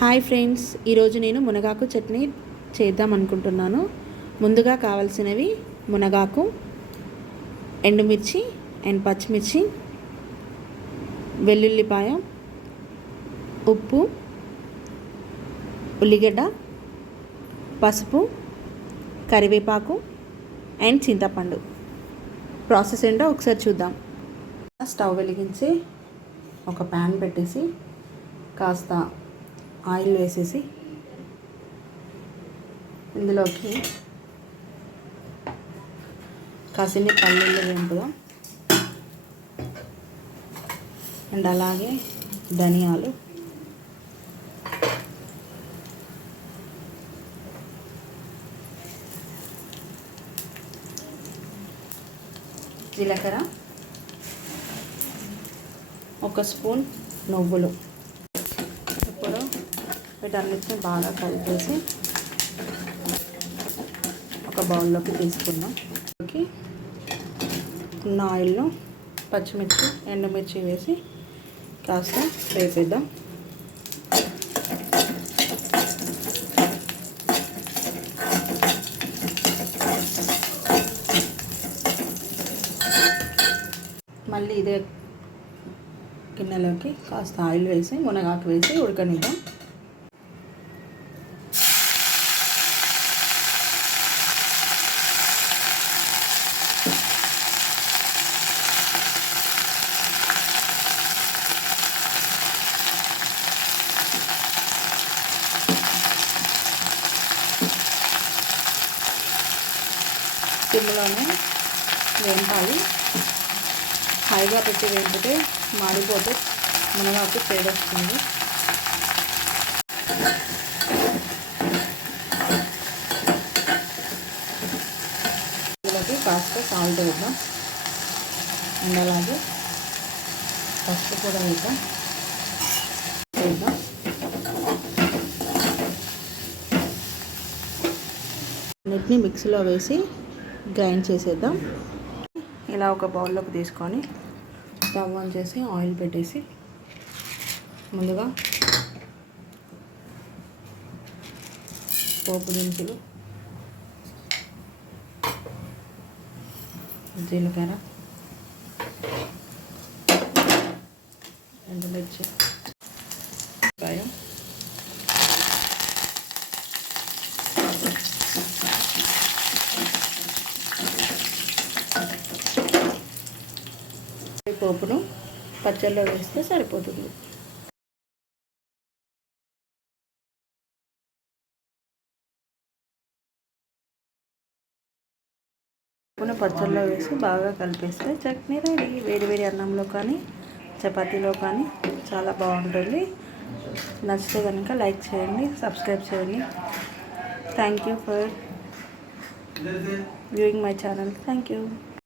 Hi friends, ఈరోజు నేను మునగాకు చట్నీ చేద్దాం అనుకుంటున్నాను. ముందుగా కావాల్సినవి మునగాకు, ఎండుమిర్చి అండ్ పచ్చిమిర్చి, వెల్లుల్లిపాయ, ఉప్పు, ఉల్లిగడ్డ, పసుపు, కరివేపాకు అండ్ చింతపండు. ప్రాసెస్ ఏంటో ఒకసారి చూద్దాం. స్టవ్ వెలిగించి ఒక ప్యాన్ పెట్టేసి కాస్త ఆయిల్ వేసేసి ఇందులోకి కాసిన్ని పల్లీలు వేపుదాం అండ్ అలాగే ధనియాలు, జీలకర్ర, ఒక స్పూన్ నువ్వులు. ఇప్పుడు వీటన్నిటిని బాగా కలిపేసి ఒక బౌల్లోకి తీసుకుందాం. ఉన్న ఆయిల్లో పచ్చిమిర్చి, ఎండుమిర్చి వేసి కాస్త వేపేద్దాం. మళ్ళీ ఇదే గిన్నెలోకి కాస్త ఆయిల్ వేసి మునగాకు వేసి ఉడకనిద్దాం. సిమ్లోనే వేపాలి. హైగా పెట్టి వేపితే మాడిపోతే మునగాకు చేదొస్తుంది. ఇందులోకి కాస్త సాల్ట్ వేద్దాం అండ్ అలాగే పసుపు కూడా వేద్దాం. అన్నిటిని మిక్సీలో వేసి గ్రైండ్ చేసేద్దాం. ఇలా ఒక బౌల్లోకి తీసుకొని స్టవ్ ఆన్ చేసి ఆయిల్ పెట్టేసి ముందుగా పోపు దినుసులు, జీలకర్ర, ఎండుమిర్చి, పోపును పచ్చళ్ళలో వేస్తే సరిపోతుంది. పోపును పచ్చళ్ళలో వేసి బాగా కలిపేస్తే చట్నీ రెడీ. వేడి వేడి అన్నంలో కానీ చపాతీలో కానీ చాలా బాగుంటుంది. నచ్చితే కనుక లైక్ చేయండి, సబ్స్క్రైబ్ చేయండి. Thank you for viewing my channel. Thank you.